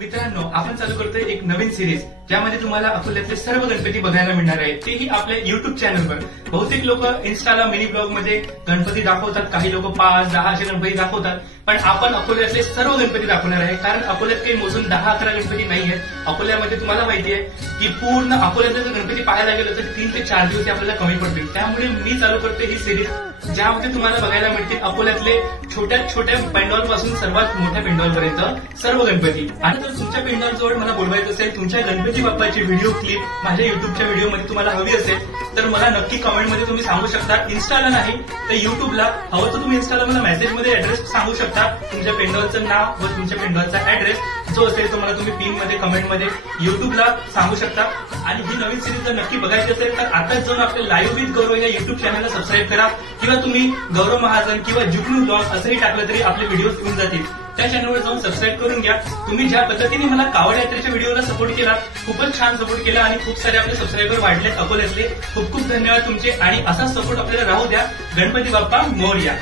मित्रांनो, आपण चालू करतोय एक नवीन सिरीज ज्यामध्ये तुम्हाला अकोल्यातले सर्व गणपती बघायला मिळणार आहे, तेही आपल्या युट्यूब चॅनलवर। बहुतेक लोक इन्स्टाला मिनी ब्लॉग मध्ये गणपती दाखवतात, काही लोक 5-10 असे गणपती दाखवतात, पण आपण अकोल्यातले सर्व गणपती दाखवणार आहे। कारण अकोल्यात काही मोजून 10-11 गणपती नाहीये। अकोल्यामध्ये तुम्हाला माहिती आहे की पूर्ण अकोल्यातले जर गणपती पाहायला गेलो तर 3 ते 4 दिवस आपल्याला कमी पडतील। त्यामुळे मी चालू करतोय ही सिरीज ज्यामध्ये तुम्हाला बघायला मिळतील अकोल्यातले छोट्यात छोट्या पेंडॉल पासून सर्वात मोठ्या पेंडॉल पर्यंत सर्व गणपती। आणि जर तुमच्या पेंडॉल जवळ मला बोलवायचं असेल, तुमच्या गणपती बाप्पाची व्हिडिओ क्लिप माझ्या युट्यूबच्या व्हिडिओमध्ये तुम्हाला हवी असेल तर मला नक्की कमेंटमध्ये तुम्ही सांगू शकता। इन्स्टाला नाही तर युट्यूबला हवं तर तुम्ही इन्स्टाला मला मेसेजमध्ये ऍड्रेस सांगू शकता, तुमच्या पेंडॉलचं नाव व तुमच्या पेंडॉलचा ऍड्रेस जो असेल तो मला तुम्ही पिनमध्ये कमेंटमध्ये युट्यूबला सांगू शकता। आणि ही नवीन सिरीज जर नक्की बघायची असेल तर आताच जाऊन आपल्या लाईव्ह विथ गौरव या युट्यूब चॅनलला सबस्क्राईब करा, किंवा तुम्ही गौरव महाजन किंवा जुगनू ब्लॉग असंही टाकलं तरी आपले व्हिडिओ येऊन जातील। त्या चॅनलवर जाऊन सबस्क्राईब करून घ्या। तुम्ही ज्या पद्धतीने मला कावड यात्रेच्या व्हिडिओला सपोर्ट केला, खूपच छान सपोर्ट केला आणि खूप सारे आपले सबस्क्रायबर वाढलेत अकोल्यातले। खूप खूप धन्यवाद तुमचे, आणि असा सपोर्ट आपल्याला राहू द्या। गणपती बाप्पा मोरया।